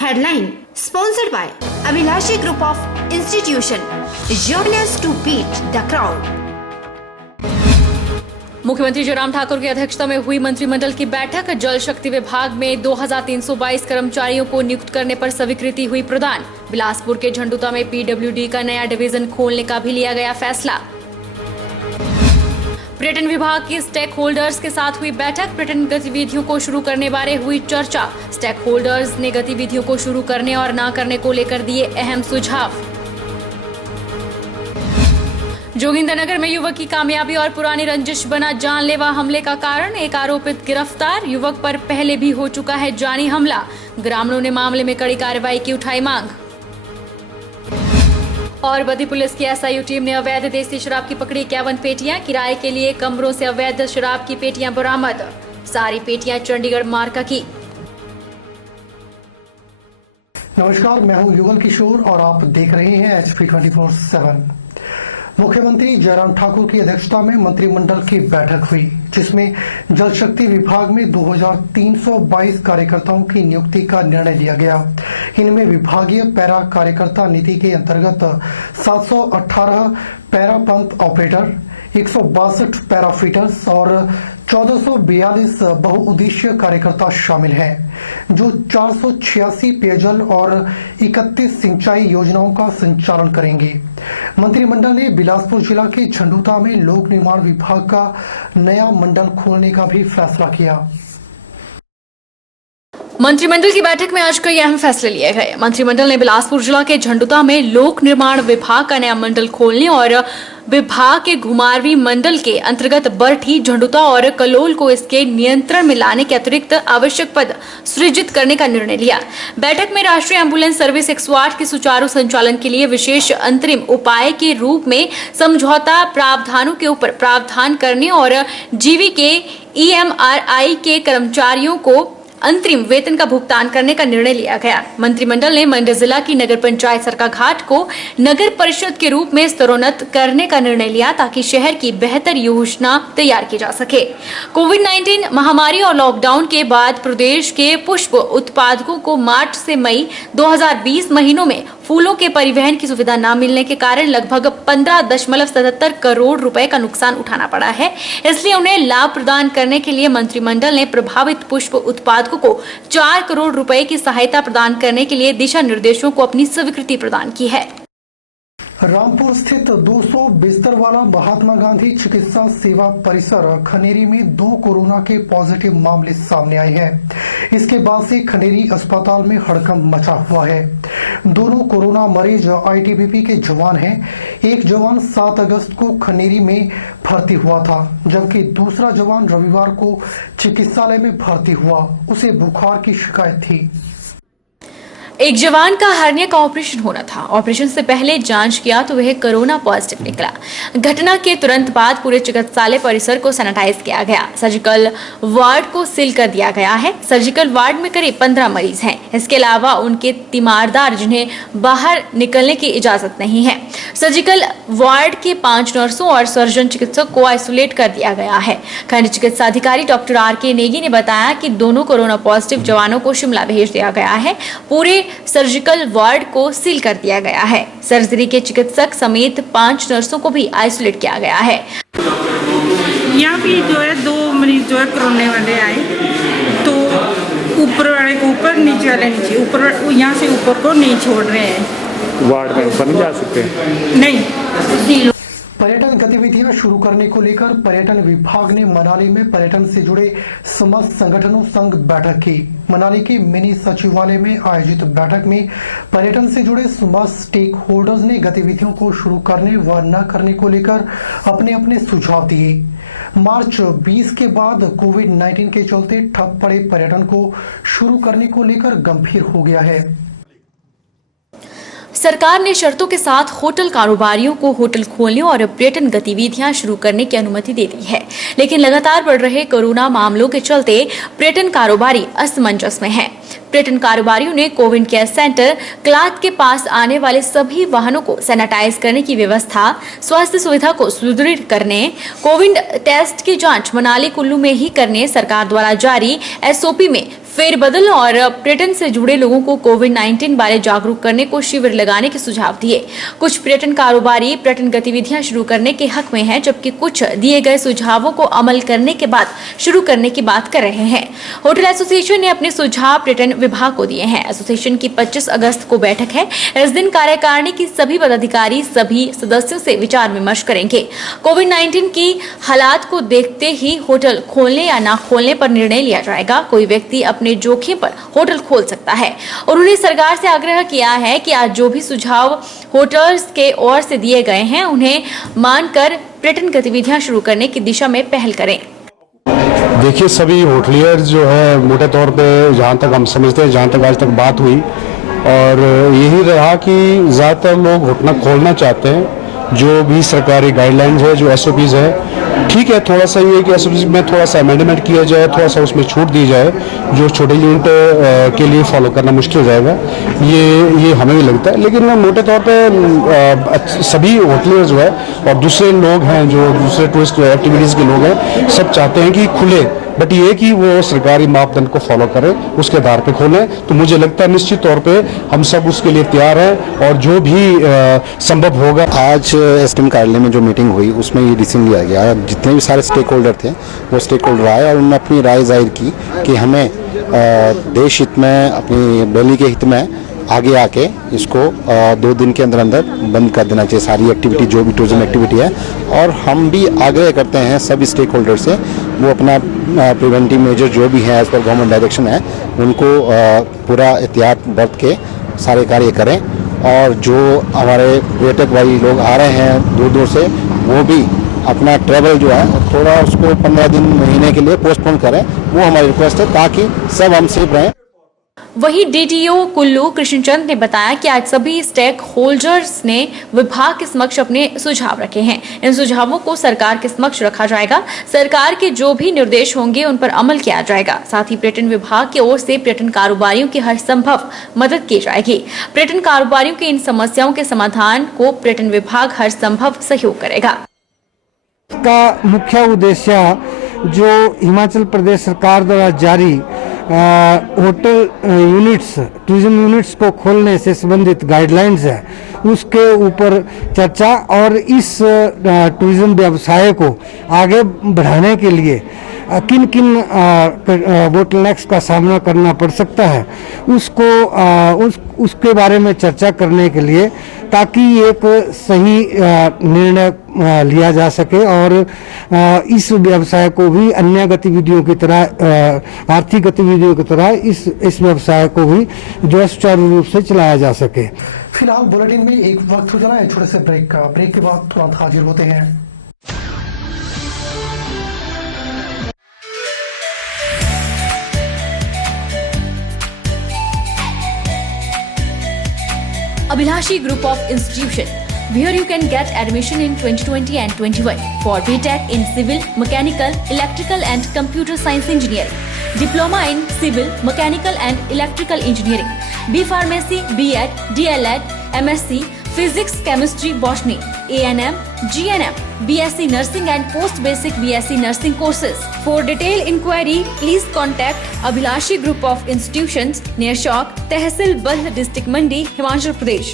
Headline sponsored by Abhilashi Group of Institution. Join us to beat the crowd. मुख्यमंत्री जयराम ठाकुर की अध्यक्षता में हुई मंत्रिमंडल की बैठक। जल शक्ति विभाग में 2322 कर्मचारियों को नियुक्त करने पर स्वीकृति हुई प्रदान। बिलासपुर के झंडुता में पीडब्ल्यूडी का नया डिवीजन खोलने का भी लिया गया फैसला। पर्यटन विभाग की स्टेक होल्डर्स के साथ हुई बैठक। पर्यटन गतिविधियों को शुरू करने बारे हुई चर्चा। स्टेक होल्डर्स ने गतिविधियों को शुरू करने और न करने को लेकर दिए अहम सुझाव। जोगिंदरनगर में युवक की कामयाबी और पुरानी रंजिश बना जानलेवा हमले का कारण। एक आरोपित गिरफ्तार। युवक पर पहले भी हो चुका है जानी हमला। ग्रामीणों ने मामले में कड़ी कार्रवाई की उठाई मांग। और बद्दी पुलिस की एसआईयू टीम ने अवैध देसी शराब की पकड़ी 51 पेटियां। किराए के लिए कमरों से अवैध शराब की पेटियां बरामद। सारी पेटियां चंडीगढ़ मार्का की। नमस्कार, मैं हूं युगल किशोर और आप देख रहे हैं HP 24/7। मुख्यमंत्री जयराम ठाकुर की अध्यक्षता में मंत्रिमंडल की बैठक हुई, जिसमें जल शक्ति विभाग में 2322 कार्यकर्ताओं की नियुक्ति का निर्णय लिया गया। इनमें विभागीय पैरा कार्यकर्ता नीति के अंतर्गत 718 para pump operator, 162 para fitters और 1442 बहुउद्देशीय कार्यकर्ता शामिल हैं, जो 486 पेयजल और 31 सिंचाई योजनाओं का संचालन करेंगे। मंत्रिमंडल ने बिलासपुर जिला के झंडुता में लोक निर्माण विभाग का नया मंडल खोलने का भी फैसला किया। मंत्रिमंडल की बैठक में आज कई अहम फैसले लिए गए। मंत्रिमंडल ने बिलासपुर जिला के झंडुता में लोक निर्माण विभाग का नया मंडल खोलने और विभाग के घुमारवी मंडल के अंतर्गत बरठी, झंडुता और कलोल को इसके नियंत्रण में लाने के अतिरिक्त आवश्यक पद सृजित करने का निर्णय लिया। बैठक में राष्ट्रीय एम्बुलेंस सर्विस 108 के सुचारू संचालन के लिए विशेष अंतरिम उपाय के रूप में समझौता प्रावधानों के ऊपर प्रावधान करने और जीवी के EMRI के कर्मचारियों को अंतरिम वेतन का भुगतान करने का निर्णय लिया गया। मंत्रिमंडल ने मंडी जिला की नगर पंचायत सरकाघाट को नगर परिषद के रूप में स्तरोन्नत करने का निर्णय लिया, ताकि शहर की बेहतर योजना तैयार की जा सके। कोविड-19 महामारी और लॉकडाउन के बाद प्रदेश के पुष्प उत्पादकों को मार्च से मई 2020 महीनों में फूलों के परिवहन की सुविधा न मिलने के कारण लगभग 15.77 करोड़ रुपए का नुकसान उठाना पड़ा है। इसलिए उन्हें लाभ प्रदान करने के लिए मंत्रिमंडल ने प्रभावित पुष्प उत्पादकों को 4 करोड़ रुपए की सहायता प्रदान करने के लिए दिशा निर्देशों को अपनी स्वीकृति प्रदान की है। रामपुर स्थित 200 बिस्तर वाला महात्मा गांधी चिकित्सा सेवा परिसर खनेरी में 2 कोरोना के पॉजिटिव मामले सामने आए हैं। इसके बाद से खनेरी अस्पताल में हड़कंप मचा हुआ है। दोनों कोरोना मरीज ITBP के जवान हैं। एक जवान 7 अगस्त को खनेरी में भर्ती हुआ था, जबकि दूसरा जवान रविवार को चिकित्सालय में भर्ती हुआ। उसे बुखार की शिकायत थी। एक जवान का हर्निया का ऑपरेशन होना था। ऑपरेशन से पहले जांच किया तो वह कोरोना पॉजिटिव निकला। घटना के तुरंत बाद पूरे चिकित्सालय परिसर को सैनिटाइज किया गया। सर्जिकल वार्ड को सील कर दिया गया है। सर्जिकल वार्ड में करीब 15 मरीज हैं। इसके अलावा उनके तीमारदार, जिन्हें बाहर निकलने की इजाजत नहीं है। सर्जिकल वार्ड के 5 नर्सों और सर्जन चिकित्सक को आइसोलेट कर दिया गया है। खंड चिकित्सा अधिकारी डॉक्टर RK नेगी ने बताया कि दोनों कोरोना पॉजिटिव जवानों को शिमला भेज दिया गया है। पूरे सर्जिकल वार्ड को सील कर दिया गया है। सर्जरी के चिकित्सक समेत 5 नर्सों को भी आइसोलेट किया गया है। यहाँ पे जो है 2 मरीज जो है कोरोना वाले आए, तो ऊपर वाले को ऊपर, नीचे वाले नीचे, ऊपर यहाँ से ऊपर को नहीं छोड़ रहे हैं। वार्ड में ऊपर नहीं जा सकते? नहीं। पर्यटन गतिविधियां शुरू करने को लेकर पर्यटन विभाग ने मनाली में पर्यटन से जुड़े समस्त संगठनों संग बैठक की। मनाली के मिनी सचिवालय में आयोजित बैठक में पर्यटन से जुड़े समस्त स्टेक होल्डर्स ने गतिविधियों को शुरू करने व न करने को लेकर अपने अपने सुझाव दिए। मार्च 20 के बाद कोविड-19 के चलते ठप पड़े पर्यटन को शुरू करने को लेकर गंभीर हो गया है। सरकार ने शर्तों के साथ होटल कारोबारियों को होटल खोलने और पर्यटन गतिविधियां शुरू करने की अनुमति दे दी है, लेकिन लगातार बढ़ रहे कोरोना मामलों के चलते पर्यटन कारोबारी असमंजस में हैं। पर्यटन कारोबारियों ने कोविड केयर सेंटर क्लाथ के पास आने वाले सभी वाहनों को सैनिटाइज करने की व्यवस्था, स्वास्थ्य सुविधा को सुदृढ़ करने, कोविड टेस्ट की जांच मनाली कुल्लू में ही करने, सरकार द्वारा जारी SOP में फेरबदल और पर्यटन से जुड़े लोगों को कोविड-19 बारे जागरूक करने को शिविर लगाने के सुझाव दिए। कुछ पर्यटन कारोबारी पर्यटन गतिविधियां शुरू करने के हक में हैं, जबकि कुछ दिए गए सुझावों को अमल करने के बाद शुरू करने की बात कर रहे हैं। होटल एसोसिएशन ने अपने सुझाव पर्यटन विभाग को दिए हैं। एसोसिएशन की 25 अगस्त को बैठक है। इस दिन कार्यकारिणी की सभी पदाधिकारी सभी सदस्यों से विचार विमर्श करेंगे। कोविड-19 की हालात को देखते ही होटल खोलने या ना खोलने पर निर्णय लिया जाएगा। कोई व्यक्ति अपने जोखिम पर होटल खोल सकता है। उन्होंने सरकार से आग्रह किया है कि आज जो भी सुझाव होटल्स के ओर से दिए गए हैं उन्हें मानकर पर्यटन गतिविधियां शुरू करने की दिशा में पहल करें। देखिए, सभी होटलियर्स जो है मोटे तौर पे जहाँ तक हम समझते हैं, जहाँ तक आज तक बात हुई, और यही रहा कि ज़्यादातर लोग होटल खोलना चाहते हैं। जो भी सरकारी गाइडलाइंस है, जो एसओपीज है, ठीक है, थोड़ा सा ये कि एसओपीज में थोड़ा सा अमेंडमेंट किया जाए, थोड़ा सा उसमें छूट दी जाए, जो छोटे यूनिट के लिए फॉलो करना मुश्किल हो जाएगा, ये हमें भी लगता है। लेकिन मोटे तौर पे सभी होटलियर्स जो है और दूसरे लोग हैं, जो दूसरे टूरिस्ट एक्टिविटीज़ के लोग हैं, सब चाहते हैं कि खुले, बट ये कि वो सरकारी मापदंड को फॉलो करें, उसके आधार पे खोलें। तो मुझे लगता है निश्चित तौर पे हम सब उसके लिए तैयार हैं और जो भी संभव होगा। आज एसडीएम कार्यालय में जो मीटिंग हुई उसमें ये डिसीजन लिया गया। जितने भी सारे स्टेक होल्डर थे वो स्टेक होल्डर आए और उन्होंने अपनी राय जाहिर की कि हमें देश हित में, अपनी दिल्ली के हित में आगे आके इसको 2 दिन के अंदर अंदर बंद कर देना चाहिए, सारी एक्टिविटी जो भी टूरिज्म एक्टिविटी है। और हम भी आग्रह करते हैं सभी स्टेक होल्डर से, वो अपना प्रिवेंटिव मेजर जो भी है एज पर गवर्नमेंट डायरेक्शन है उनको पूरा एहतियात बरत के सारे कार्य करें। और जो हमारे पर्यटक भाई लोग आ रहे हैं दूर दूर से, वो भी अपना ट्रैवल जो है थोड़ा उसको 15 दिन, महीने के लिए पोस्टपोन करें। वो हमारी रिक्वेस्ट है ताकि सब हम सेफ रहें। वहीं डीटीओ कुल्लू कृष्णचंद ने बताया कि आज सभी स्टेक होल्डर्स ने विभाग के समक्ष अपने सुझाव रखे हैं। इन सुझावों को सरकार के समक्ष रखा जाएगा। सरकार के जो भी निर्देश होंगे उन पर अमल किया जाएगा। साथ ही पर्यटन विभाग की ओर से पर्यटन कारोबारियों की हर संभव मदद की जाएगी। पर्यटन कारोबारियों की इन समस्याओं के समाधान को पर्यटन विभाग हर संभव सहयोग करेगा। का मुख्य उद्देश्य जो हिमाचल प्रदेश सरकार द्वारा जारी होटल यूनिट्स, टूरिज्म यूनिट्स को खोलने से संबंधित गाइडलाइंस है, उसके ऊपर चर्चा और इस टूरिज्म व्यवसाय को आगे बढ़ाने के लिए किन किन बोटलनेक्स का सामना करना पड़ सकता है उसके बारे में चर्चा करने के लिए, ताकि एक सही निर्णय लिया जा सके और इस व्यवसाय को भी अन्य गतिविधियों की तरह, आर्थिक गतिविधियों की तरह इस व्यवसाय को भी जो सुचारू रूप से चलाया जा सके। फिलहाल बुलेटिन में एक वक्त हो जाना है छोटे से ब्रेक का। ब्रेक के बाद तुरंत हाजिर होते हैं। Abhilashi Group of Institution. Here you can get admission in 2020 and 21 for BTech in Civil, Mechanical, Electrical and Computer Science Engineering, Diploma in Civil, Mechanical and Electrical Engineering, B Pharmacy, B.Ed, D.L.Ed, MSc, Physics, Chemistry, Botany, A&M, GNM, BSc Nursing and Post Basic BSc Nursing courses. For detailed inquiry, please contact Abhilashi Group of Institutions near Chowk, Tehsil Bald District Mandi, Himachal Pradesh.